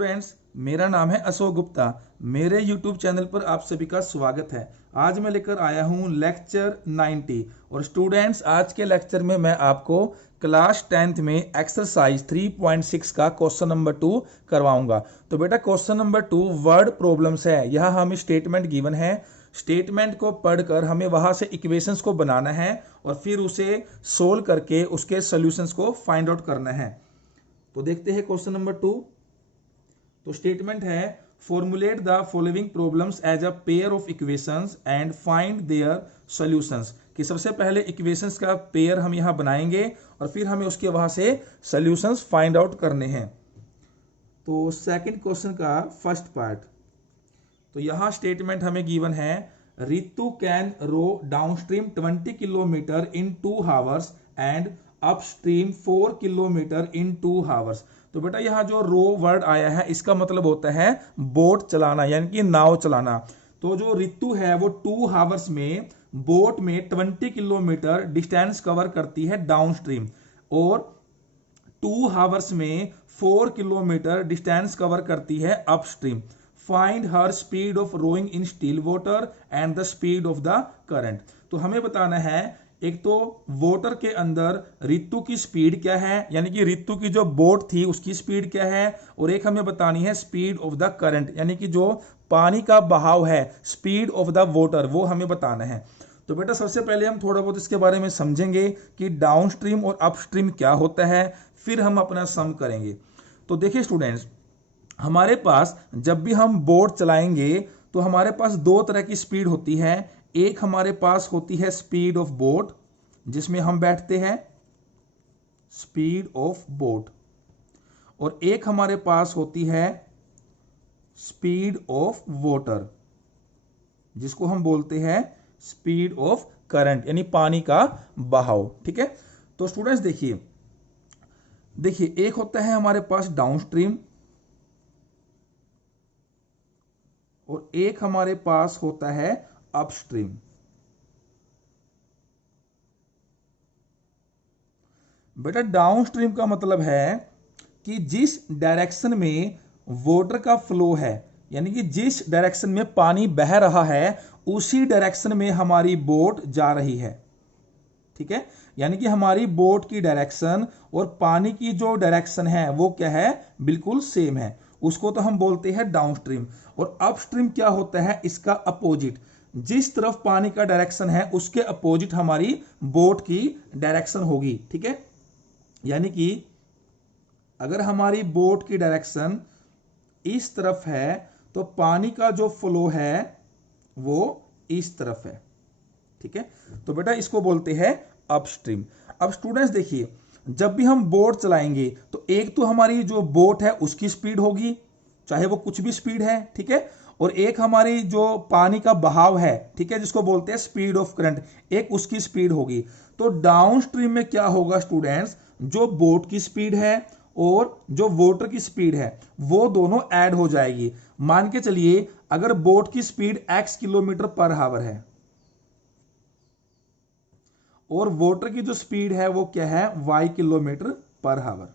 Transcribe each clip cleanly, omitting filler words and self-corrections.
Students, मेरा नाम है अशोक गुप्ता। मेरे YouTube चैनल पर आप सभी का स्वागत है। आज मैं लेकर आया हूं लेक्चर 90 और स्टूडेंट्स आज के लेक्चर में मैं आपको क्लास 10th में एक्सरसाइज 3.6 का क्वेश्चन नंबर 2 करवाऊंगा। तो बेटा क्वेश्चन नंबर 2 वर्ड प्रॉब्लम्स है। यह हमें स्टेटमेंट गिवन है, स्टेटमेंट को पढ़कर हमें वहां से इक्वेशंस को बनाना है और फिर उसे सोल्व करके उसके सॉल्यूशंस को फाइंड आउट करना है। तो देखते हैं क्वेश्चन नंबर 2। तो स्टेटमेंट है formulate the following problems as a pair of equations and find their solutions. कि सबसे पहले इक्वेशंस का पेयर हम यहां बनाएंगे और फिर हमें उसके वहां से सॉल्यूशंस फाइंड आउट करने हैं। तो सेकंड क्वेश्चन का फर्स्ट पार्ट, तो यहां स्टेटमेंट हमें गिवन है Ritu can row downstream 20 kilometre in 2 hours and upstream 4 kilometre in 2 hours. तो बेटा यहाँ जो रो वर्ड आया है इसका मतलब होता है बोट चलाना, यानी कि नाव चलाना। तो जो रितु है वो 2 आवर्स में बोट में 20 किलोमीटर डिस्टेंस कवर करती है डाउनस्ट्रीम और 2 आवर्स में 4 किलोमीटर डिस्टेंस कवर करती है upstream. Find her speed of rowing in still water and the speed of the current. तो हमें बताना है एक तो वाटर के अंदर रितु की स्पीड क्या है, यानी कि रितु की जो बोट थी उसकी स्पीड क्या है, और एक हमें बतानी है स्पीड ऑफ द करंट, यानी कि जो पानी का बहाव है, स्पीड ऑफ द वाटर, वो हमें बताना है। तो बेटा सबसे पहले हम थोड़ा बहुत इसके बारे में समझेंगे कि डाउनस्ट्रीम और अपस्ट्रीम क्या होता है, फिर हम अपना सम करेंगे। तो देखिए स्टूडेंट्स, हमारे पास जब भी हम बोट चलाएंगे तो हमारे पास 2 तरह की स्पीड होती है। एक हमारे पास होती है स्पीड ऑफ बोट, जिसमें हम बैठते हैं, स्पीड ऑफ बोट, और एक हमारे पास होती है स्पीड ऑफ वाटर, जिसको हम बोलते हैं स्पीड ऑफ करंट, यानी पानी का बहाव। ठीक है। तो स्टूडेंट्स देखिए एक होता है हमारे पास डाउनस्ट्रीम और एक हमारे पास होता है अपस्ट्रीम। बेटा डाउनस्ट्रीम का मतलब है कि जिस डायरेक्शन में वाटर का फ्लो है, यानी कि जिस डायरेक्शन में पानी बह रहा है उसी डायरेक्शन में हमारी बोट जा रही है। ठीक है, यानी कि हमारी बोट की डायरेक्शन और पानी की जो डायरेक्शन है वो क्या है, बिल्कुल सेम है, उसको तो हम बोलते हैं डाउनस्ट्रीम। और अपस्ट्रीम क्या होता है, इसका अपोजिट, जिस तरफ पानी का डायरेक्शन है उसके अपोजिट हमारी बोट की डायरेक्शन होगी। ठीक है, यानी कि अगर हमारी बोट की डायरेक्शन इस तरफ है तो पानी का जो फ्लो है वो इस तरफ है। ठीक है, तो बेटा इसको बोलते हैं अपस्ट्रीम। अब स्टूडेंट्स देखिए, जब भी हम बोट चलाएंगे तो एक तो हमारी जो बोट है उसकी स्पीड होगी, चाहे वो कुछ भी स्पीड है। ठीक है, और एक हमारी जो पानी का बहाव है, ठीक है, जिसको बोलते हैं स्पीड ऑफ करंट, एक उसकी स्पीड होगी। तो डाउनस्ट्रीम में क्या होगा स्टूडेंट्स, जो बोट की स्पीड है और जो वाटर की स्पीड है वो दोनों ऐड हो जाएगी। मान के चलिए अगर बोट की speed x kilometre per our है और वाटर की जो स्पीड है वो क्या है, y किलोमीटर पर आवर,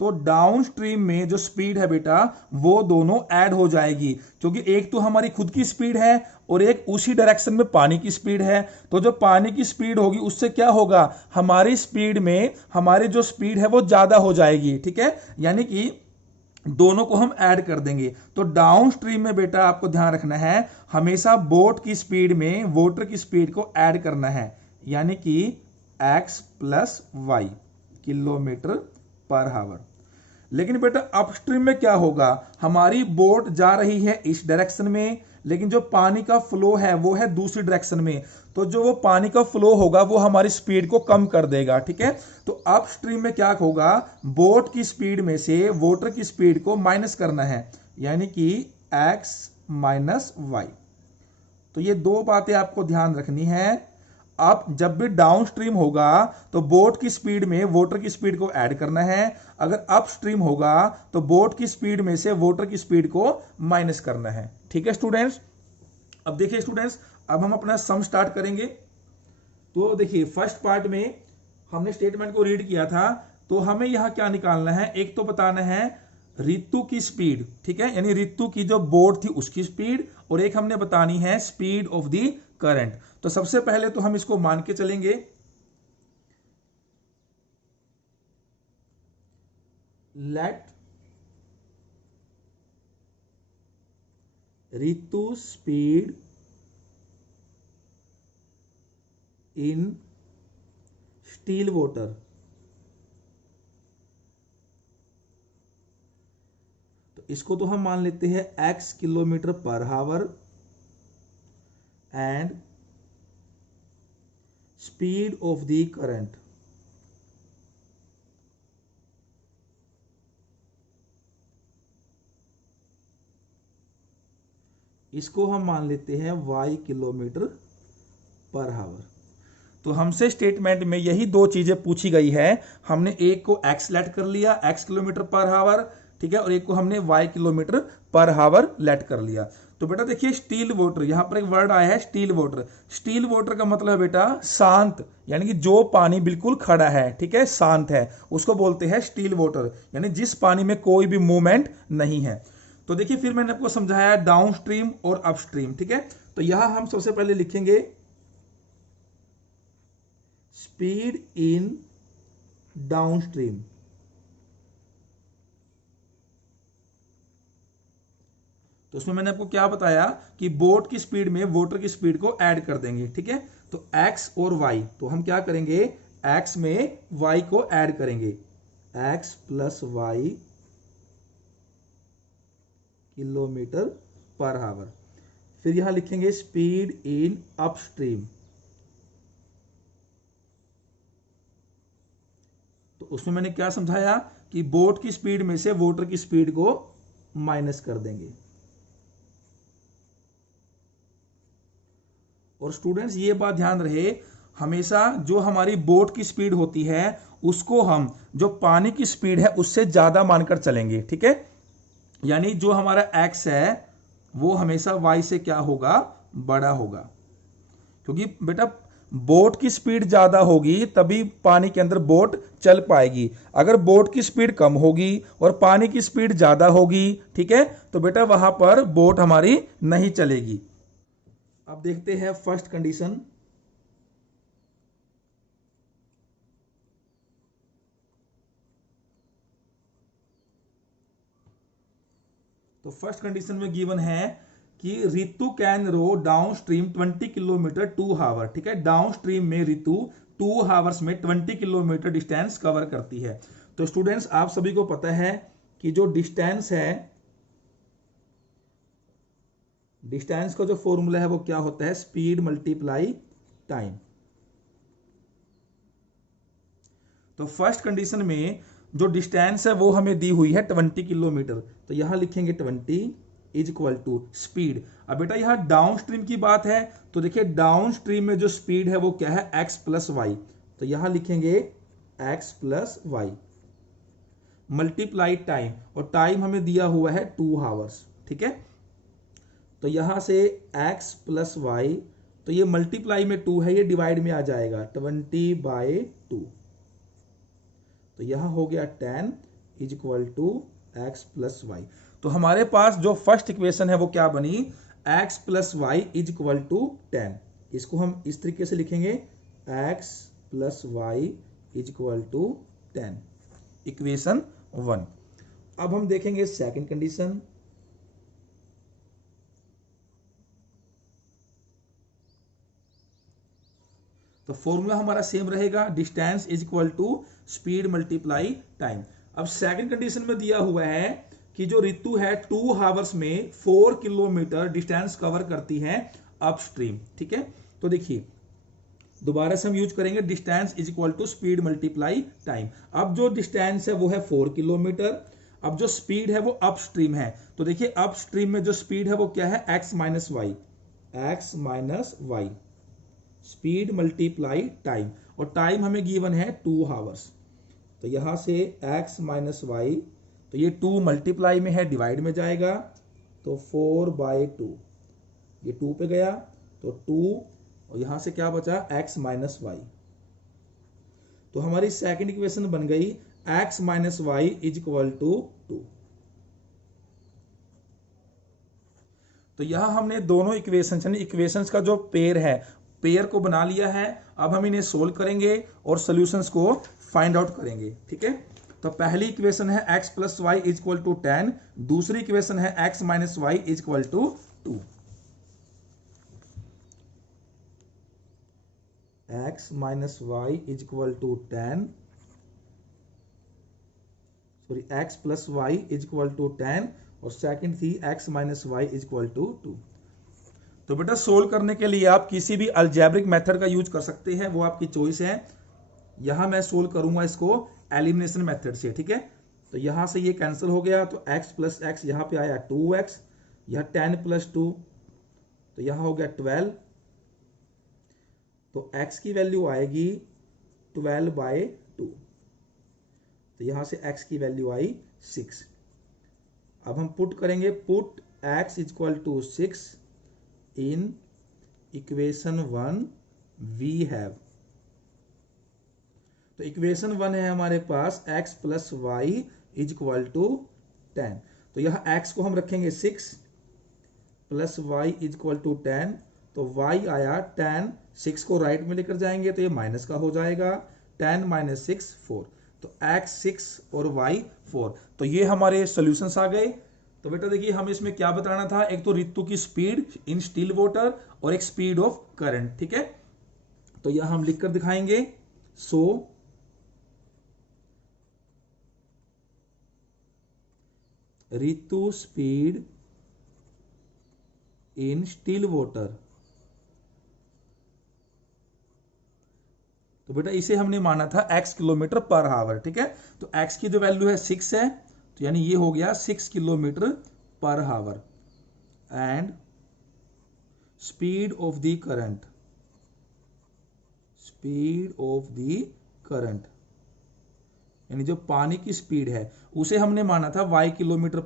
तो डाउनस्ट्रीम में जो स्पीड है बेटा वो दोनों ऐड हो जाएगी, क्योंकि एक तो हमारी खुद की स्पीड है और एक उसी डायरेक्शन में पानी की स्पीड है। तो जो पानी की स्पीड होगी उससे क्या होगा, हमारी स्पीड में हमारी जो स्पीड है वो ज्यादा हो जाएगी। ठीक है, यानी कि दोनों को हम ऐड कर देंगे। तो डाउनस्ट्रीम में बेटा आपको ध्यान रखना है, हमेशा बोट की स्पीड में वाटर की स्पीड को ऐड करना है, यानी कि x plus y kilometre per hour. लेकिन बेटा अपस्ट्रीम में क्या होगा, हमारी बोट जा रही है इस डायरेक्शन में, लेकिन जो पानी का फ्लो है वो है दूसरी डायरेक्शन में, तो जो वो पानी का फ्लो होगा वो हमारी स्पीड को कम कर देगा। ठीक है, तो अपस्ट्रीम में क्या होगा, बोट की स्पीड में से वाटर की स्पीड को माइनस करना है, यानी कि x माइनस वाई। तो ये 2 बातें आपको ध्यान रखनी है। अब जब भी डाउनस्ट्रीम होगा तो बोट की स्पीड में वाटर की स्पीड को ऐड करना है, अगर अपस्ट्रीम होगा तो बोट की स्पीड में से वाटर की स्पीड को माइनस करना है। ठीक है स्टूडेंट्स, अब देखिए स्टूडेंट्स, अब हम अपना सम स्टार्ट करेंगे। तो देखिए फर्स्ट पार्ट में हमने स्टेटमेंट को रीड किया था, तो हमें यहां क्या निकालना है, एक तो बताना है ऋतु की स्पीड, ठीक है, यानी ऋतु की जो बोट थी उसकी स्पीड, और एक हमने बतानी है स्पीड ऑफ द करंट। तो सबसे पहले तो हम इसको मान के चलेंगे, let Ritu speed in still water, तो इसको तो हम मान लेते हैं x kilometre per hour and speed of the current, इसको हम मान लेते हैं y किलोमीटर पर हावर। तो हमसे स्टेटमेंट में यही दो चीजें पूछी गई है। हमने एक को x लेट कर लिया, x किलोमीटर पर हावर, ठीक है, और एक को हमने y किलोमीटर पर हावर लेट कर लिया। तो बेटा देखिए स्टील वाटर, यहां पर एक वर्ड आया है स्टील वाटर। स्टील वाटर का मतलब है बेटा शांत, यानी कि जो पानी बिल्कुल खड़ा है, ठीक है, शांत है, उसको बोलते हैं स्टील वाटर, यानी जिस पानी में कोई भी मूवमेंट नहीं है। तो देखिए फिर मैंने आपको समझाया डाउन स्ट्रीम और अपस्ट्रीम, ठीक है। तो यहां हम सबसे पहले लिखेंगे स्पीड इन डाउन स्ट्रीम, तो उसमें मैंने आपको क्या बताया कि बोट की स्पीड में वाटर की स्पीड को ऐड कर देंगे, ठीक है। तो x और y, तो हम क्या करेंगे, x में y को ऐड करेंगे, x plus y kilometre per हावर। फिर यहां लिखेंगे स्पीड इन अपस्ट्रीम, तो उसमें मैंने क्या समझाया कि बोट की स्पीड में से वाटर की स्पीड को माइनस कर देंगे। और स्टूडेंट्स ये बात ध्यान रहे, हमेशा जो हमारी बोट की स्पीड होती है उसको हम जो पानी की स्पीड है उससे ज्यादा मानकर चलेंगे, ठीक है। यानी जो हमारा x है वो हमेशा y से क्या होगा, बड़ा होगा, क्योंकि बेटा बोट की स्पीड ज्यादा होगी तभी पानी के अंदर बोट चल पाएगी। अगर बोट की स्पीड कम होगी और पानी की स्पीड ज्यादा होगी, ठीक है, तो बेटा वहां पर बोट हमारी नहीं चलेगी। अब देखते हैं फर्स्ट कंडीशन। तो फर्स्ट कंडीशन में गिवन है कि Ritu can row downstream 20 kilometre 2 hour, ठीक है। डाउन स्ट्रीम में ऋतु 2 हावर्स में 20 किलोमीटर डिस्टेंस कवर करती है। तो स्टूडेंट्स आप सभी को पता है कि जो डिस्टेंस है, डिस्टेंस का जो फॉर्मूला है वो क्या होता है, स्पीड मल्टीप्लाई टाइम। तो फर्स्ट कंडीशन में जो डिस्टेंस है वो हमें दी हुई है 20 किलोमीटर, तो यहां लिखेंगे 20 इज इक्वल टू स्पीड। अब बेटा यहां डाउन स्ट्रीम की बात है, तो देखिए डाउन स्ट्रीम में जो स्पीड है वो क्या है, x प्लस वाई, तो यहां लिखेंगे x plus y multiply time, और टाइम हमें दिया हुआ है 2 हावर्स, ठीक है। तो यहां से x प्लस वाई, तो ये मल्टीप्लाई में 2 है, ये डिवाइड में आ जाएगा 20/2, तो यहां हो गया 10 is equal to x plus y. तो हमारे पास जो फर्स्ट इक्वेशन है वो क्या बनी, x plus y is equal to 10। इसको हम इस तरीके से लिखेंगे x plus y is equal to 10, equation 1। अब हम देखेंगे सेकंड कंडीशन। तो फॉर्मूला हमारा सेम रहेगा, distance is equal to speed multiply time. अब सेकंड कंडीशन में दिया हुआ है कि जो ऋतु है 2 हावर्स में 4 किलोमीटर डिस्टेंस कवर करती है अपस्ट्रीम, ठीक है। तो देखिए दोबारा से हम यूज करेंगे distance is equal to speed multiply time. अब जो डिस्टेंस है वो है 4 किलोमीटर, अब जो स्पीड है वो अपस्ट्रीम है, तो देखिए अपस्ट्रीम में जो स्पीड है वो क्या है, x minus y, x minus y, speed multiply time, और टाइम हमें गिवन है 2 हावर्स। तो यहां से x माइनस वाई, तो ये 2 मल्टीप्लाई में है, डिवाइड में जाएगा, तो 4/2, ये 2 पे गया तो 2, और यहां से क्या बचा x माइनस वाई। तो हमारी सेकंड इक्वेशन बन गई x minus y is equal to 2। तो यहाँ हमने दोनों इक्वेशन यानी इक्वेशंस का जो पेयर है, पेयर को बना लिया है। अब हम इन्हें सोल्व करेंगे और सॉल्यूशंस को फाइंड आउट करेंगे। ठीक है, तो पहली इक्वेशन है x plus y is equal to 10, दूसरी इक्वेशन है x minus y is equal to 2। x minus y is equal to 10, sorry x plus y is equal to 10 और सेकंड थी x minus y is equal to 2। तो बेटा solve करने के लिए आप किसी भी अलजेब्रिक मेथड का यूज कर सकते हैं, वो आपकी चॉइस है। यहां मैं सोल्व करूंगा इसको एलिमिनेशन मेथड से। ठीक है, तो यहां से ये कैंसिल हो गया, तो x प्लस एक्स यहां पे आया 2x, यह 10 प्लस 2 तो यहां हो गया 12, तो x की वैल्यू आएगी 12/2, तो यहां से x की वैल्यू आई 6। अब हम पुट करेंगे, put x is equal to 6 in equation 1 we have. तो इक्वेशन 1 है हमारे पास x plus y is equal to 10, तो यहां x को हम रखेंगे 6 plus y is equal to 10, तो y आया 10, 6 को राइट में लेकर जाएंगे तो ये माइनस का हो जाएगा, 10 माइनस 6 4, तो x 6 और y 4। तो ये हमारे सॉल्यूशंस आ गए। तो बेटा देखिए हमें इसमें क्या बताना था, एक तो ऋतु की स्पीड इन स्टिल वाटर और एक स्पीड ऑफ करंट। ठीक है, तो यहां हम लिखकर दिखाएंगे, सो ऋतु स्पीड इन स्टिल वाटर। तो बेटा इसे हमने माना था x किलोमीटर पर आवर। ठीक है, तो x की जो वैल्यू है 6 है, तो यानी ये हो गया 6 kilometre per our. And speed of the current, speed of the current यानी जो पानी की स्पीड है उसे हमने माना था y किलोमीटर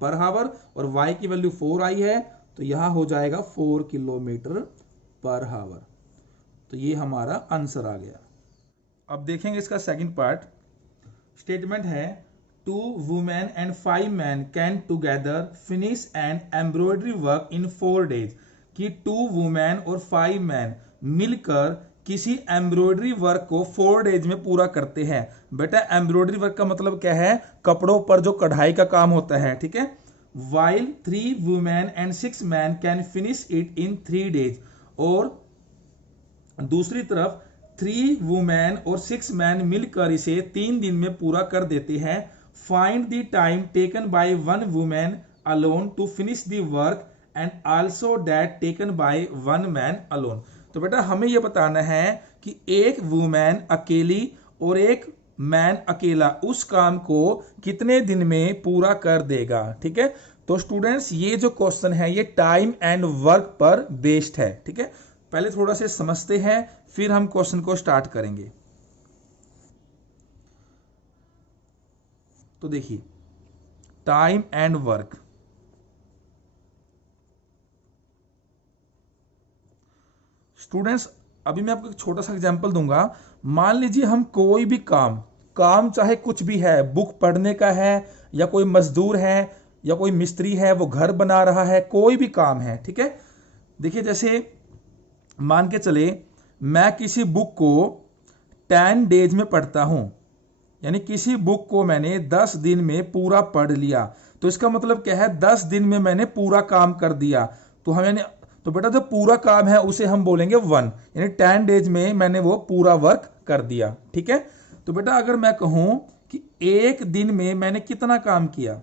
पर आवर और y की वैल्यू 4 आई है, तो यहां हो जाएगा 4 किलोमीटर पर आवर। तो ये हमारा आंसर आ गया। अब देखेंगे इसका सेकंड पार्ट। स्टेटमेंट है 2 women and 5 man can together finish an embroidery work in 4 days, कि 2 वुमेन और 5 मैन मिलकर किसी एम्ब्रॉयडरी वर्क को 4 डेज में पूरा करते हैं। बेटा एम्ब्रॉयडरी वर्क का मतलब क्या है, कपड़ों पर जो कढ़ाई का काम होता है। ठीक है, while 3 women and 6 men can finish it in 3 days, और दूसरी तरफ 3 वुमेन और 6 मैन मिलकर इसे 3 दिन में पूरा कर देते हैं। Find the time taken by 1 women alone to finish the work and also that taken by 1 man alone. तो बेटा हमें यह बताना है कि एक वुमेन अकेली और एक मैन अकेला उस काम को कितने दिन में पूरा कर देगा। ठीक है, तो स्टूडेंट्स ये जो क्वेश्चन है ये टाइम एंड वर्क पर बेस्ड है। ठीक है, पहले थोड़ा से समझते हैं फिर हम क्वेश्चन को स्टार्ट करेंगे। तो देखिए टाइम एंड वर्क, स्टूडेंट्स अभी मैं आपको एक छोटा सा एग्जांपल दूंगा। मान लीजिए हम कोई भी काम चाहे कुछ भी है, बुक पढ़ने का है या कोई मजदूर है या कोई मिस्त्री है वो घर बना रहा है, कोई भी काम है। ठीक है, देखिए जैसे मान के चले मैं किसी बुक को 10 डेज में पढ़ता हूं, यानी किसी बुक को मैंने 10 दिन में पूरा पढ़ लिया, तो इसका मतलब क्या है 10 दिन में मैंने पूरा काम कर दिया। तो हम यानी तो बेटा जो पूरा काम है उसे हम बोलेंगे 1, यानी 10 डेज में मैंने वो पूरा वर्क कर दिया। ठीक है, तो बेटा अगर मैं कहूं कि एक दिन में मैंने कितना काम किया,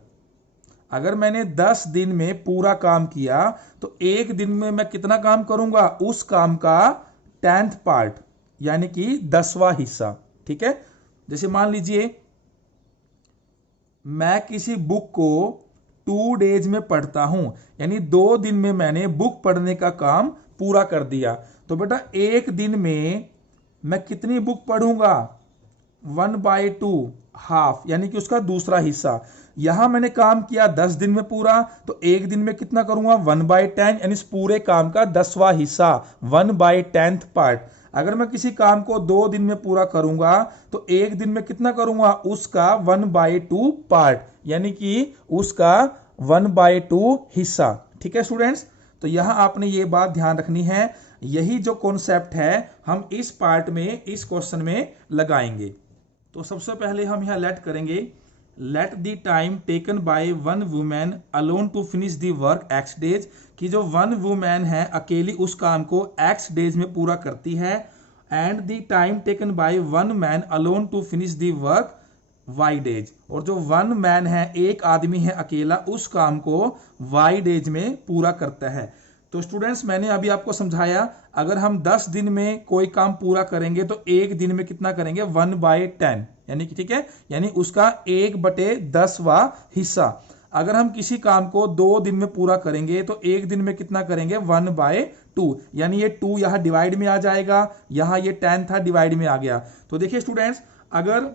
अगर मैंने 10 दिन में पूरा काम किया तो एक दिन में मैं कितना काम करूंगा, उस काम का 10th पार्ट यानी कि 10वां हिस्सा। ठीक है, जैसे मान लीजिए मैं किसी बुक को 2 डेज में पढ़ता हूं, यानी 2 दिन में मैंने बुक पढ़ने का काम पूरा कर दिया। तो बेटा एक दिन में मैं कितनी बुक पढ़ूंगा, 1/2 हाफ, यानी कि उसका दूसरा हिस्सा। यहां मैंने काम किया 10 दिन में पूरा, तो एक दिन में कितना करूंगा 1/10, यानी इस पूरे काम का 10वां हिस्सा, 1/10th पार्ट। अगर मैं किसी काम को 2 दिन में पूरा करूंगा तो एक दिन में कितना करूंगा, उसका 1/2 पार्ट, यानी कि उसका 1/2 हिस्सा। ठीक है स्टूडेंट्स, तो यहां आपने ये बात ध्यान रखनी है, यही जो कॉन्सेप्ट है हम इस पार्ट में, इस क्वेश्चन में लगाएंगे। तो सबसे पहले हम यहां लेट करेंगे, let the time taken by one women alone to finish the work x days, कि जो वन वुमेन है अकेली उस काम को एक्स डेज में पूरा करती है, and the time taken by one man alone to finish the work y days, और जो वन मैन है, एक आदमी है अकेला, उस काम को वाई डेज में पूरा करता है। तो स्टूडेंट्स मैंने अभी आपको समझाया, अगर हम 10 दिन में कोई काम पूरा करेंगे तो एक दिन में कितना करेंगे, 1/10, यानी कि ठीक है, यानी उसका 1/10वां हिस्सा। अगर हम किसी काम को 2 दिन में पूरा करेंगे तो एक दिन में कितना करेंगे, 1/2, यानी ये 2 यहां डिवाइड में आ जाएगा, यहां ये 10 था डिवाइड में आ गया। तो देखिए स्टूडेंट्स, अगर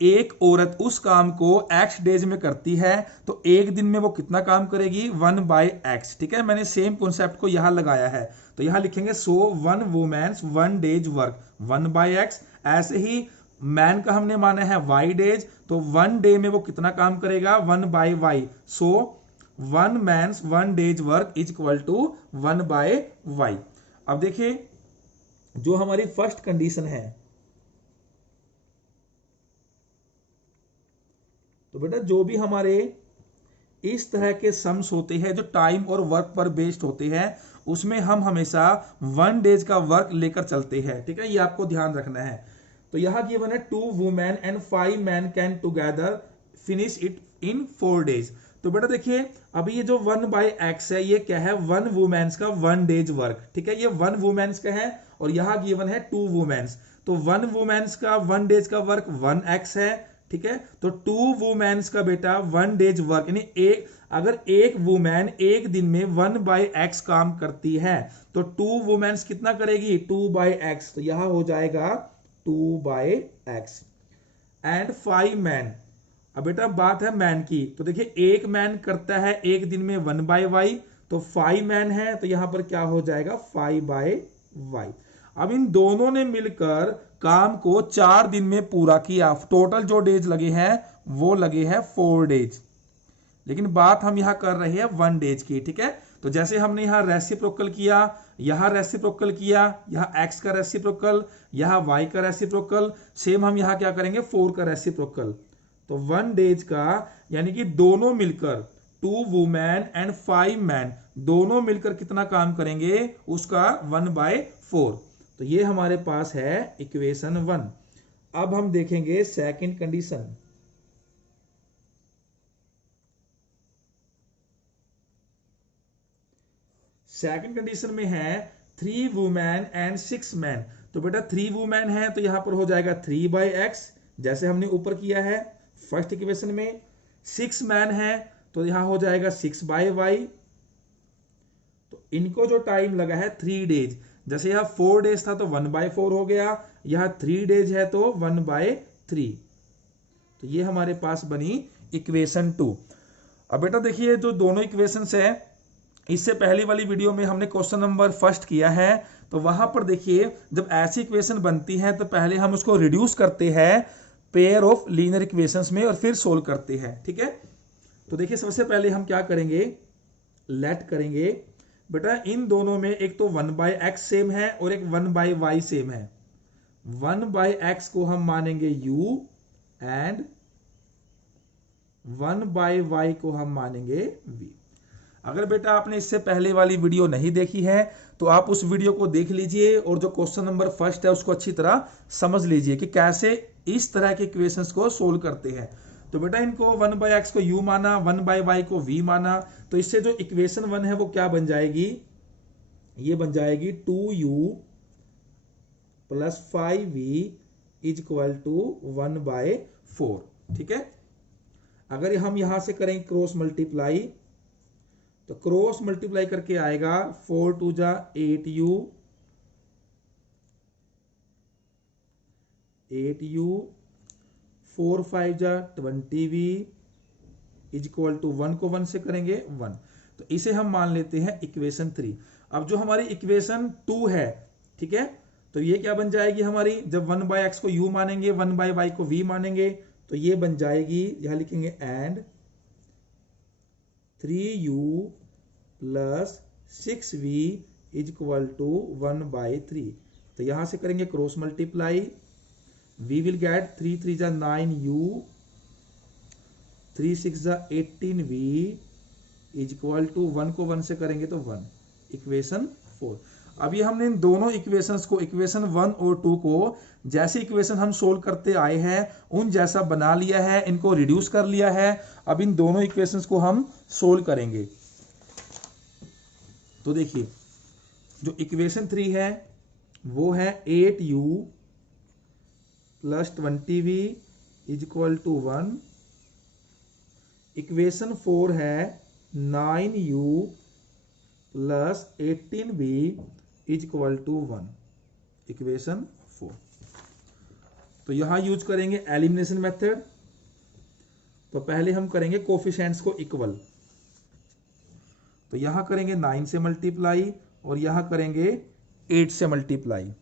एक औरत उस काम को एक्स डेज में करती है तो एक दिन में वो कितना काम करेगी, 1/x, ठीक है। मैंने सेम कॉन्सेप्ट को यहां लगाया है, तो यहां लिखेंगे so one women's 1 days work 1/x। ऐसे ही मैन का हमने माना है वाई डेज, तो 1 डे में वो कितना काम करेगा, 1/y। So one man's 1 days work is equal to 1/y। अब देखिए जो हमारी फर्स्ट कंडीशन है, तो बेटा जो भी हमारे इस तरह के सम्स होते हैं जो टाइम और वर्क पर बेस्ड होते हैं, उसमें हम हमेशा 1 डेज का वर्क लेकर चलते हैं, ठीक है, ये आपको ध्यान रखना है। तो यहां गिवन है 2 women and 5 man can together finish it in 4 days. तो बेटा देखिए अभी ये जो 1/x है ये क्या है, 1 वुमेन्स का 1 डेज वर्क, ठीक है, ये 1 वुमेन्स का है, और यहां गिवन है 2 वुमेन्स, तो 1 वुमेन्स का 1 डेज का वर्क 1x है, ठीक है। तो 2 वुमेन्स का बेटा 1 डेज वर्क, यानी अगर एक वुमेन एक दिन में 1/x काम करती है तो 2 वुमेन्स कितना करेगी, 2/x, तो यहां हो जाएगा 2/x। एंड 5 मैन, अब बेटा बात है मैन की, तो देखिए एक मैन करता है एक दिन में 1/y, तो 5 मैन है, तो यहां पर क्या हो जाएगा, 5/y। अब इन दोनों ने मिलकर काम को 4 दिन में पूरा किया, टोटल जो डेज लगे हैं वो लगे हैं 4 डेज, लेकिन बात हम यहां कर रहे हैं 1 डेज की, ठीक है। तो जैसे हमने यहां रेसिप्रोकल किया, यहां रेसिप्रोकल किया, यहां x का रेसिप्रोकल, यहां y का रेसिप्रोकल, सेम हम यहां क्या करेंगे, 4 का रेसिप्रोकल। तो 1 डेज का यानी कि दोनों मिलकर 2 वुमेन एंड 5 मैन दोनों मिलकर कितना काम करेंगे, उसका 1/4। तो ये हमारे पास है इक्वेशन 1। अब हम देखेंगे सेकंड कंडीशन। सेकंड कंडीशन में है 3 वुमेन एंड 6 मैन। तो बेटा 3 वुमेन है तो यहां पर हो जाएगा 3/x, जैसे हमने ऊपर किया है फर्स्ट इक्वेशन में। 6 मैन है तो यहां हो जाएगा 6/y। तो इनको जो टाइम लगा है 3 डेज, जैसे यहां 4 डेज था तो 1/4 हो गया, यहां 3 डेज है तो 1/3। तो ये हमारे पास बनी इक्वेशन 2। अब बेटा देखिए जो दोनों इक्वेशंस है, इससे पहली वाली वीडियो में हमने क्वेश्चन नंबर फर्स्ट किया है, तो वहां पर देखिए जब ऐसी इक्वेशन बनती है तो पहले हम उसको रिड्यूस करते हैं पेयर ऑफ लीनियर इक्वेशंस में और फिर सोल्व करते हैं, ठीक है। तो देखिए सबसे पहले हम क्या करेंगे, लेट करेंगे बेटा इन दोनों में एक तो 1/x सेम है और एक 1/y सेम है। 1/x को हम मानेंगे u एंड 1/y को हम मानेंगे v। अगर बेटा आपने इससे पहले वाली वीडियो नहीं देखी है तो आप उस वीडियो को देख लीजिए और जो क्वेश्चन नंबर फर्स्ट है उसको अच्छी तरह समझ लीजिए कि कैसे इस तरह के इक्वेशंस को सोल्व करते हैं। तो बेटा इनको 1/x को u माना, 1/y को v माना, तो इससे जो इक्वेशन 1 है वो क्या बन जाएगी, ये बन जाएगी 2u + 5v is equal to 1/4, ठीक है। अगर हम यहां से करें क्रॉस मल्टीप्लाई तो क्रॉस मल्टीप्लाई करके आएगा 4 2 जा 8u 4 5 जा 20v इज इक्वल टू 1 को 1 से करेंगे 1। तो इसे हम मान लेते हैं इक्वेशन 3। अब जो हमारी इक्वेशन 2 है, ठीक है, तो ये क्या बन जाएगी हमारी, जब 1/x को u मानेंगे 1/y को v मानेंगे तो ये बन जाएगी, यहां लिखेंगे and 3u plus 6v is equal to 1/3। तो यहां से करेंगे cross multiply, v will get 3 3 जा 9u, 3 6 जा 18v इज इक्वल टू 1 को 1 से करेंगे तो 1, इक्वेशन 4। अभी हमने इन दोनों इक्वेशंस को, इक्वेशन 1 और 2 को जैसे इक्वेशन हम सोल्व करते आए हैं उन जैसा बना लिया है, इनको रिड्यूस कर लिया है। अब इन दोनों इक्वेशंस को हम सोल्व करेंगे। तो देखिए जो इक्वेशन 3 है वो है 8u plus 20v is equal to 1। Equation 4 है 9u plus 18v is equal to 1, equation 4। तो यहां यूज करेंगे एलिमिनेशन मेथड। तो पहले हम करेंगे कोफिशिएंट्स को इक्वल। तो यहां करेंगे 9 से मल्टीप्लाई और यहां करेंगे 8 से मल्टीप्लाई।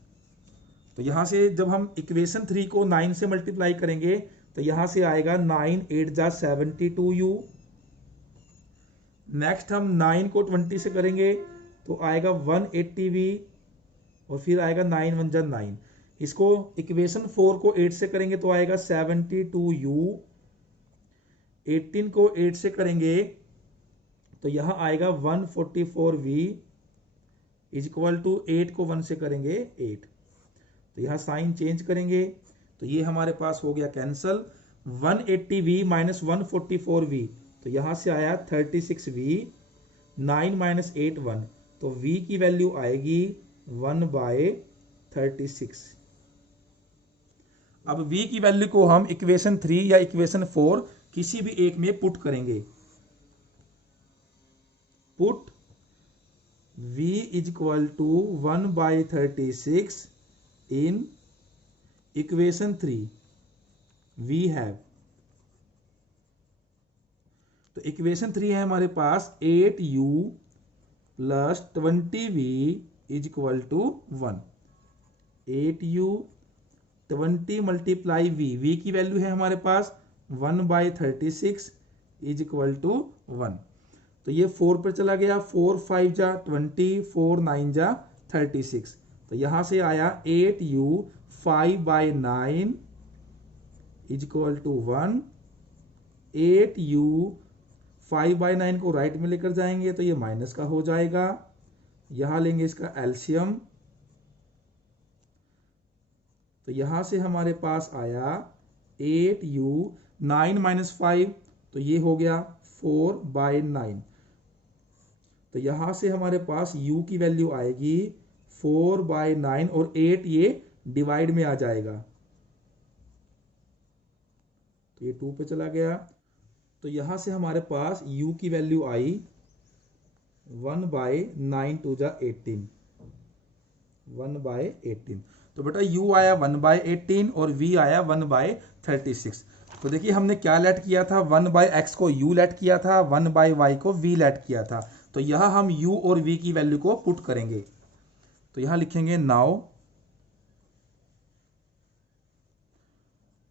तो यहां से जब हम इक्वेशन 3 को 9 से मल्टीप्लाई करेंगे तो यहां से आएगा 9 8 जा 72u। नेक्स्ट हम 9 को 20 से करेंगे तो आएगा 180v और फिर आएगा 9 1 जा 9। इसको इक्वेशन 4 को 8 से करेंगे तो आएगा 72u। 18 को 8 से करेंगे तो यहां आएगा 144v इज इक्वल टू 8 को 1 से करेंगे 8। तो यहां साइन चेंज करेंगे तो ये हमारे पास हो गया कैंसल। 180v माइनस 144v तो यहां से आया 36v, 9 माइनस 8 1, तो v की वैल्यू आएगी 1/36। अब v की वैल्यू को हम इक्वेशन 3 या इक्वेशन 4 किसी भी एक में पुट करेंगे। Put v is equal to 1/36 in equation 3 we have. तो इक्वेशन 3 है हमारे पास 8u plus 20v is equal to 1। 8u 20 multiply v की वैल्यू है हमारे पास 1/36 इज इक्वल टू 1। तो ये 4 पर चला गया, 4 5 जा 20, 4 9 जा 36। तो यहां से आया 8u 5/9 is equal to 1। 8u 5/9 को राइट में लेकर जाएंगे तो ये माइनस का हो जाएगा। यहां लेंगे इसका एलसीएम तो यहां से हमारे पास आया 8u, 9 माइनस 5 तो ये हो गया 4/9। तो यहां से हमारे पास u की वैल्यू आएगी 4/9 और 8 ये डिवाइड में आ जाएगा तो ये 2 पे चला गया। तो यहां से हमारे पास u की वैल्यू आई 1/9 2 जा 18, 1/18। तो बेटा u आया 1/18 और v आया 1/36। तो देखिए हमने क्या लेट किया था, 1/x को u लेट किया था, 1/y को v लेट किया था। तो यहां हम u और v की वैल्यू को पुट करेंगे। तो यहां लिखेंगे नाउ,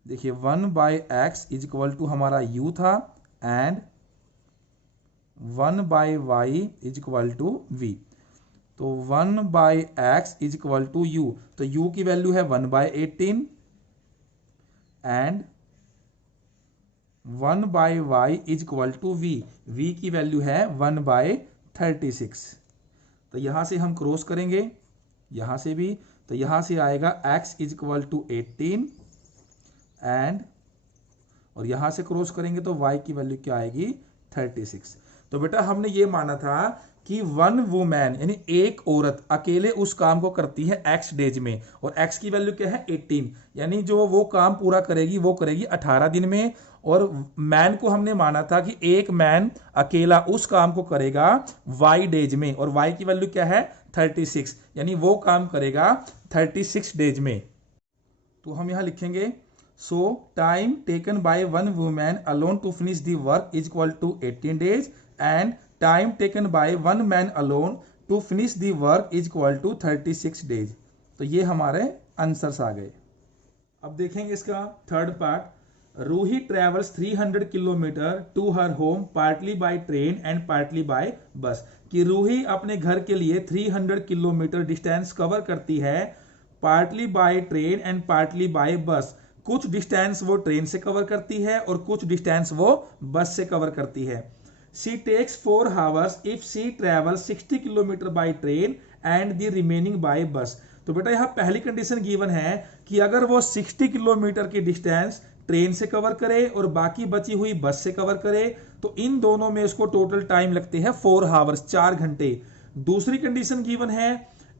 देखिए 1/x इज इक्वल टू हमारा u था and 1/y is equal to v। तो 1/x is equal to u, तो u की वैल्यू है 1/18 and 1/y is equal to v, v की वैल्यू है 1/36। तो यहां से हम क्रॉस करेंगे, यहां से भी, तो यहां से आएगा x is equal to 18 and, और यहां से क्रॉस करेंगे तो y की वैल्यू क्या आएगी 36। तो बेटा हमने ये माना था कि वन वुमैन यानी एक औरत अकेले उस काम को करती है x डेज में, और x की वैल्यू क्या है 18, यानी जो वो काम पूरा करेगी वो करेगी 18 दिन में। और मैन को हमने माना था कि एक मैन अकेला उस काम को करेगा y डेज में, और y की वैल्यू क्या है 36, यानी वो काम करेगा 36 डेज में। तो हम यहां लिखेंगे so time taken by one woman alone to finish the work is equal to 18 days and time taken by one man alone to finish the work is equal to 36 days. तो ये हमारे answers आ गए। अब देखेंगे इसका third part Ruhi travels 300 kilometres to her home partly by train and partly by bus. कि रूही अपने घर के लिए 300 किलोमीटर डिस्टेंस कवर करती है, partly by train and partly by बस। कुछ डिस्टेंस वो ट्रेन से कवर करती है और कुछ डिस्टेंस वो बस से कवर करती है। She takes 4 hours if she travel 60 kilometres by train and the remaining by bus. तो बेटा यहाँ पहली कंडीशन गिवन है कि अगर वो 60 किलोमीटर की डिस्टेंस ट्रेन से कवर करे और बाकी बची हुई बस से कवर करे, तो इन दोनों में उसको टोटल टाइम लगते हैं 4 hours, 4 घंटे। दूसरी कंडीशन गिवन है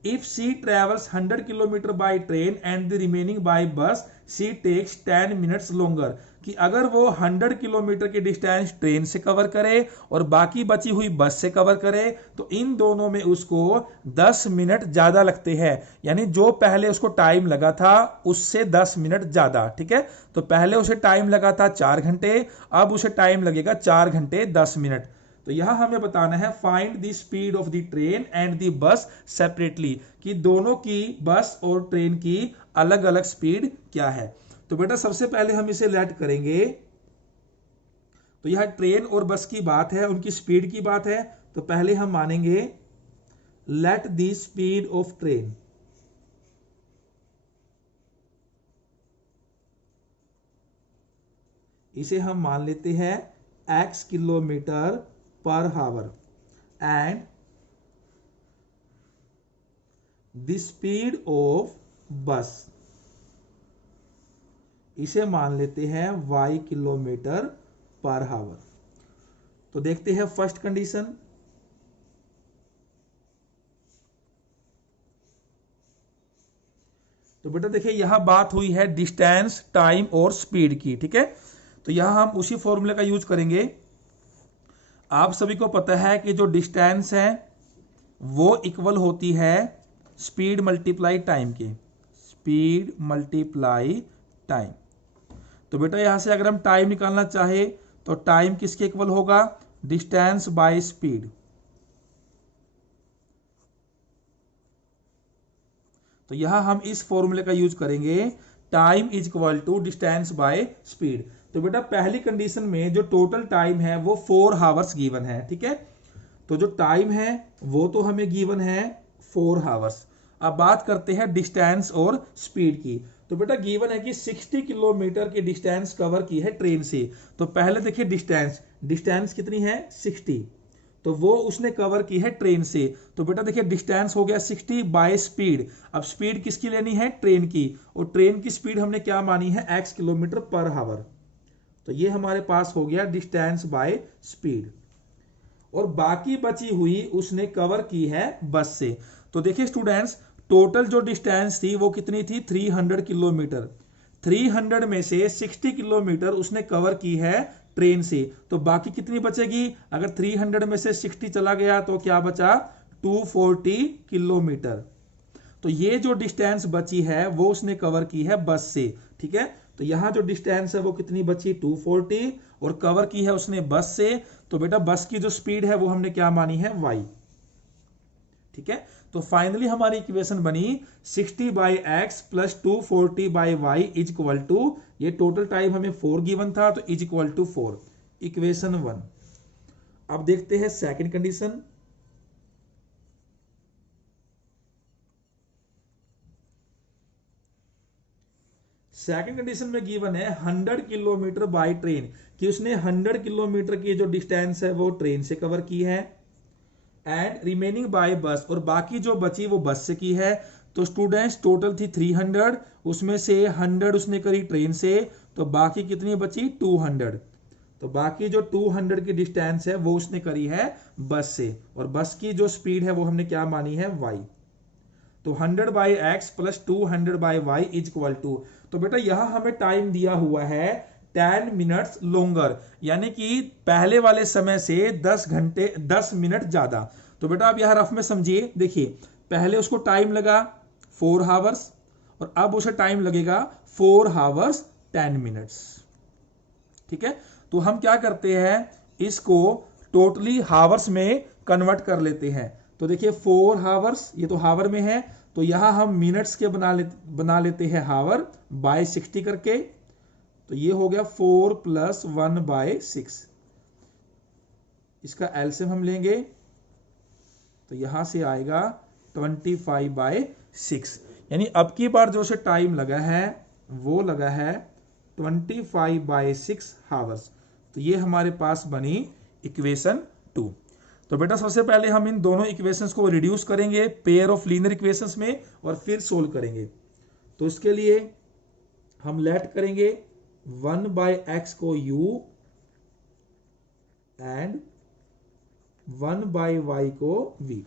if she travels 100 kilometres by train and the remaining by bus she takes 10 minutes longer. कि अगर वो 100 किलोमीटर की डिस्टेंस ट्रेन से कवर करे और बाकी बची हुई बस से कवर करे, तो इन दोनों में उसको 10 मिनट ज्यादा लगते हैं। यानी जो पहले उसको टाइम लगा था उससे 10 मिनट ज्यादा। ठीक है, तो पहले उसे टाइम लगा था 4 घंटे, अब उसे टाइम लगेगा 4 घंटे 10 मिनट। तो यहां हमें बताना है find the speed of the train and the bus separately, कि दोनों की बस और ट्रेन की अलग अलग स्पीड क्या है। तो बेटा सबसे पहले हम इसे लेट करेंगे। तो यह ट्रेन और बस की बात है, उनकी स्पीड की बात है। तो पहले हम मानेंगे let the speed of train, इसे हम मान लेते हैं x kilometre per hour and the speed of बस, इसे मान लेते हैं y किलोमीटर पर हावर। तो देखते हैं फर्स्ट कंडीशन। तो बेटा देखिए यहां बात हुई है डिस्टेंस, टाइम और स्पीड की। ठीक है, तो यहां हम उसी फॉर्मूले का यूज करेंगे। आप सभी को पता है कि जो डिस्टेंस है वो इक्वल होती है स्पीड मल्टीप्लाई टाइम के, स्पीड मल्टीप्लाई टाइम। तो बेटा यहां से अगर हम टाइम निकालना चाहे तो टाइम किसके इक्वल होगा, डिस्टेंस बाय स्पीड। तो यहां हम इस फॉर्मूले का यूज करेंगे, time is equal to distance by speed. तो बेटा पहली कंडीशन में जो टोटल टाइम है वो 4 hours गिवन है। ठीक है, तो जो टाइम है वो तो हमें गिवन है 4 hours। अब बात करते हैं डिस्टेंस और स्पीड की। तो बेटा गिवन है कि 60 किलोमीटर की डिस्टेंस कवर की है ट्रेन से। तो पहले देखिए डिस्टेंस, डिस्टेंस कितनी है 60, तो वो उसने कवर की है ट्रेन से। तो बेटा देखिए डिस्टेंस हो गया 60 बाय स्पीड। अब स्पीड किसकी लेनी है, ट्रेन की, और ट्रेन की स्पीड हमने क्या मानी है, x किलोमीटर पर हावर। तो ये हमारे पास हो गया डिस्टेंस बाय स्पीड। और बाकी बची हुई उसने कवर की है बस से। तो देखिए स्टूडेंट्स टोटल जो डिस्टेंस थी वो कितनी थी, 300 किलोमीटर। 300 में से 60 किलोमीटर उसने कवर की है ट्रेन से, तो बाकी कितनी बचेगी, अगर 300 में से 60 चला गया तो क्या बचा, 240 किलोमीटर। तो ये जो डिस्टेंस बची है वो उसने कवर की है बस से। ठीक है, तो यहां जो डिस्टेंस है वो कितनी बची, 240, और कवर की है उसने बस से। तो बेटा बस की जो स्पीड है वो हमने क्या मानी है, y। ठीक है, तो फाइनली हमारी इक्वेशन बनी 60 by x plus 240 by y is equal to, ये टोटल टाइम हमें 4 गिवन था तो इज इक्वल टू 4, इक्वेशन 1। अब देखते हैं सेकंड कंडीशन। सेकंड कंडीशन में गिवन है 100 किलोमीटर बाय ट्रेन, कि उसने 100 किलोमीटर की जो डिस्टेंस है वो ट्रेन से कवर की है, एंड रिमेनिंग बाय बस, और बाकी जो बची वो बस से की है। तो स्टूडेंट्स टोटल थी 300, उसमें से 100 उसने करी ट्रेन से, तो बाकी कितनी बची 200। तो बाकी जो 200 की डिस्टेंस है वो उसने करी है बस से, और बस की जो स्पीड है वो हमने क्या मानी है, y। तो 100 by x plus 200 by y is equal to, तो बेटा यहां हमें टाइम दिया हुआ है 10 मिनट्स लोंगर, यानी कि पहले वाले समय से 10 मिनट ज्यादा। तो बेटा आप यहां रफ में समझिए, देखिए पहले उसको टाइम लगा 4 हावर्स और अब उसे टाइम लगेगा 4 हावर्स 10 मिनट्स। ठीक है, तो हम क्या करते हैं, इसको टोटली हावर्स में कन्वर्ट कर लेते हैं। तो देखिए 4 हावर्स, ये तो हावर में है, तो यहां हम मिनट्स के बना लेते हैं हावर बाय 60 करके, तो ये हो गया 4 प्लस 1/6। इसका एलसीएम हम लेंगे तो यहां से आएगा 25/6। यानी अब की बार जो से टाइम लगा है वो लगा है 25/6 हावर्स। तो ये हमारे पास बनी इक्वेशन 2। तो बेटा सबसे पहले हम इन दोनों इक्वेशंस को रिड्यूस करेंगे पेयर ऑफ लीनियर इक्वेशंस में और फिर सोल्व करेंगे। तो इसके लिए हम लेट करेंगे 1/x को u एंड 1/y को v।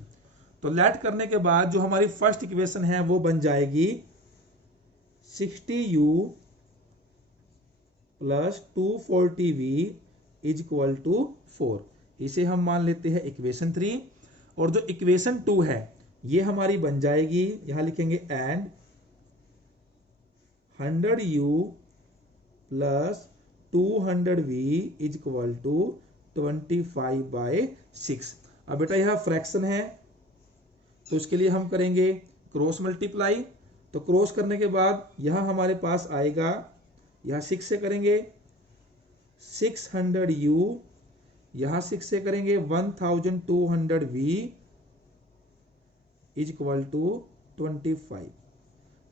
तो लेट करने के बाद जो हमारी फर्स्ट इक्वेशन है वो बन जाएगी 60u plus 240v is equal to 4। इसे हम मान लेते हैं इक्वेशन 3। और जो इक्वेशन 2 है ये हमारी बन जाएगी, यहां लिखेंगे and 100u plus 200v is equal to 25/6। अब बेटा यह फ्रैक्शन है तो इसके लिए हम करेंगे क्रॉस मल्टीप्लाई। तो क्रॉस करने के बाद यहां हमारे पास आएगा, यहां 6 से करेंगे 600u, यहां 6 से करेंगे 1200v इज इक्वल टू 25।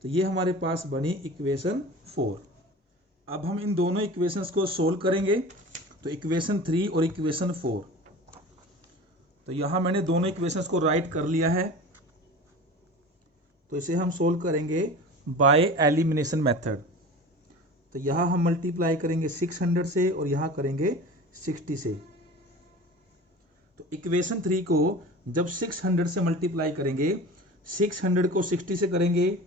तो ये हमारे पास बनी इक्वेशन 4। अब हम इन दोनों इक्वेशंस को सोल्व करेंगे। तो इक्वेशन 3 और इक्वेशन 4, तो यहां मैंने दोनों इक्वेशंस को राइट कर लिया है। तो इसे हम सोल्व करेंगे बाय एलिमिनेशन मेथड। तो यहां हम मल्टीप्लाई करेंगे 600 से और यहां करेंगे 60 से। तो इक्वेशन 3 को जब 600 से मल्टीप्लाई करेंगे, 600 को 60 से करेंगे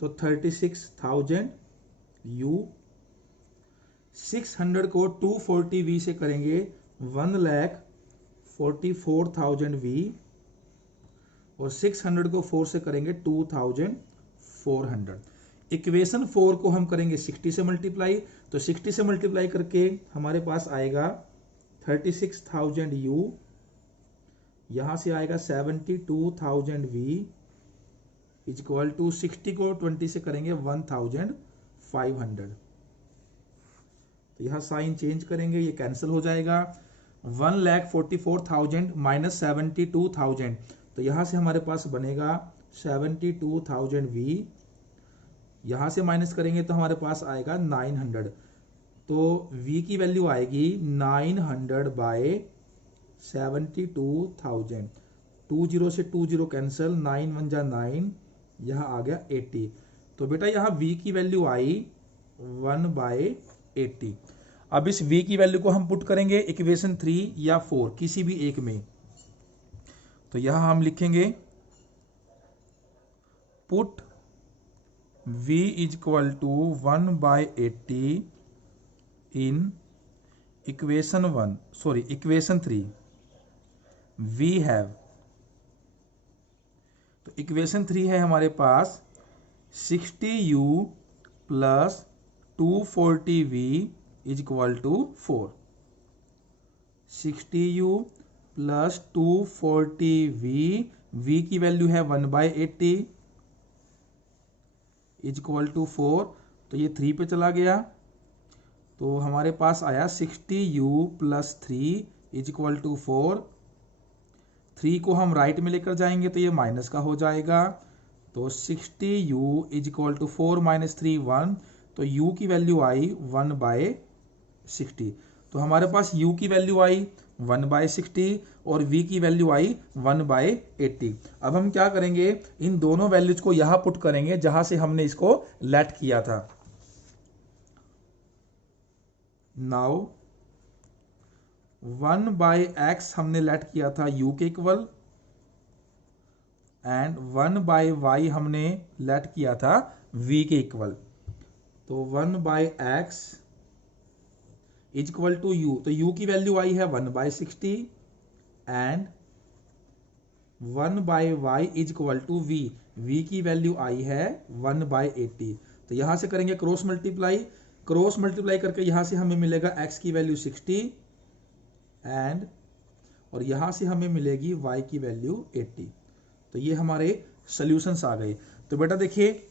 तो 36,000 u, 600 को 240v से करेंगे 1,44,000 v, और 600 को 4 से करेंगे 2,400। इक्वेशन 4 को हम करेंगे 60 से मल्टीप्लाई। तो 60 से मल्टीप्लाई करके हमारे पास आएगा 36,000 u, यहां से आएगा 72,000 v इज इक्वल टू 60 को 20 से करेंगे 1,500। तो यहां साइन चेंज करेंगे, ये कैंसिल हो जाएगा। 1,44,000 माइनस 72,000, तो यहां से हमारे पास बनेगा 72,000 v, यहां से माइनस करेंगे तो हमारे पास आएगा 900। तो v की वैल्यू आएगी 900/72,000। 20 से 20 कैंसिल, 9 1 जा 9, यहां आ गया 80। तो बेटा यहां v की वैल्यू आई 1/80। अब इस v की वैल्यू को हम पुट करेंगे इक्वेशन 3 या 4 किसी भी एक में। तो यहां हम लिखेंगे put v is equal to 1/80 in equation 3 we have. तो इक्वेशन 3 है हमारे पास 60u plus 240v is equal to 4। 60u plus 240v, v की वैल्यू है 1/80 इज इक्वल टू 4। तो ये 3 पे चला गया, तो हमारे पास आया 60u plus 3 is equal to 4। 3 को हम राइट में लेकर जाएंगे तो ये माइनस का हो जाएगा। तो 60u is equal to 4 minus 3 1, तो u की वैल्यू आई 1/60। तो हमारे पास u की वैल्यू आई 1/60 और v की वैल्यू आई 1/80। अब हम क्या करेंगे, इन दोनों वैल्यूज को यहां पुट करेंगे जहां से हमने इसको लेट किया था। नाउ 1/x हमने लेट किया था u के इक्वल, एंड 1/y हमने लेट किया था v के इक्वल। तो 1/x is equal to u, तो u की वैल्यू आई है 1/60 and 1/y is equal to v, v की वैल्यू आई है 1/80। तो यहां से करेंगे क्रॉस मल्टीप्लाई। क्रॉस मल्टीप्लाई करके यहां से हमें मिलेगा x की वैल्यू 60 एंड, और यहां से हमें मिलेगी y की वैल्यू 80। तो ये हमारे सॉल्यूशंस आ गए। तो बेटा देखिए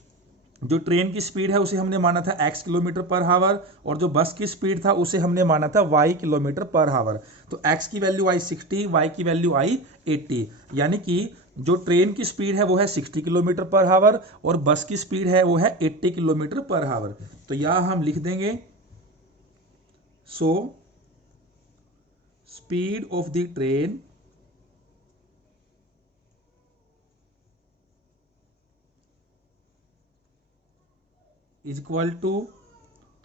जो ट्रेन की स्पीड है उसे हमने माना था x किलोमीटर पर हावर, और जो बस की स्पीड था उसे हमने माना था y किलोमीटर पर हावर। तो x की वैल्यू आई 60, y की वैल्यू आई 80, यानी कि जो ट्रेन की स्पीड है वो है 60 किलोमीटर पर हावर और बस की स्पीड है वो है 80 किलोमीटर पर हावर। तो यहां हम लिख देंगे so speed of the train is equal to,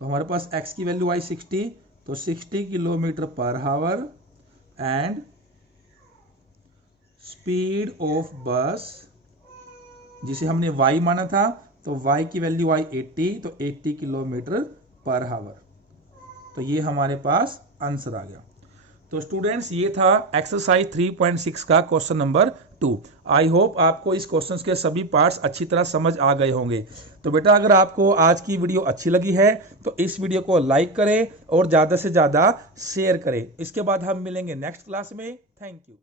तो हमारे पास x की वैल्यू आई 60, तो 60 kilometre per hour and speed of बस जिसे हमने y माना था, तो y की वैल्यू आई 80, तो 80 किलोमीटर पर हावर। तो ये हमारे पास आंसर आ गया। तो स्टूडेंट्स ये था एक्सरसाइज 3.6 का क्वेश्चन नंबर 2। आई होप आपको इस क्वेश्चन के सभी पार्ट्स अच्छी तरह समझ आ गए होंगे। तो बेटा अगर आपको आज की वीडियो अच्छी लगी है तो इस वीडियो को लाइक करें और ज़्यादा से ज़्यादा शेयर करें। इसके बाद हम मिलेंगे नेक्स्ट क्लास में। Thank you.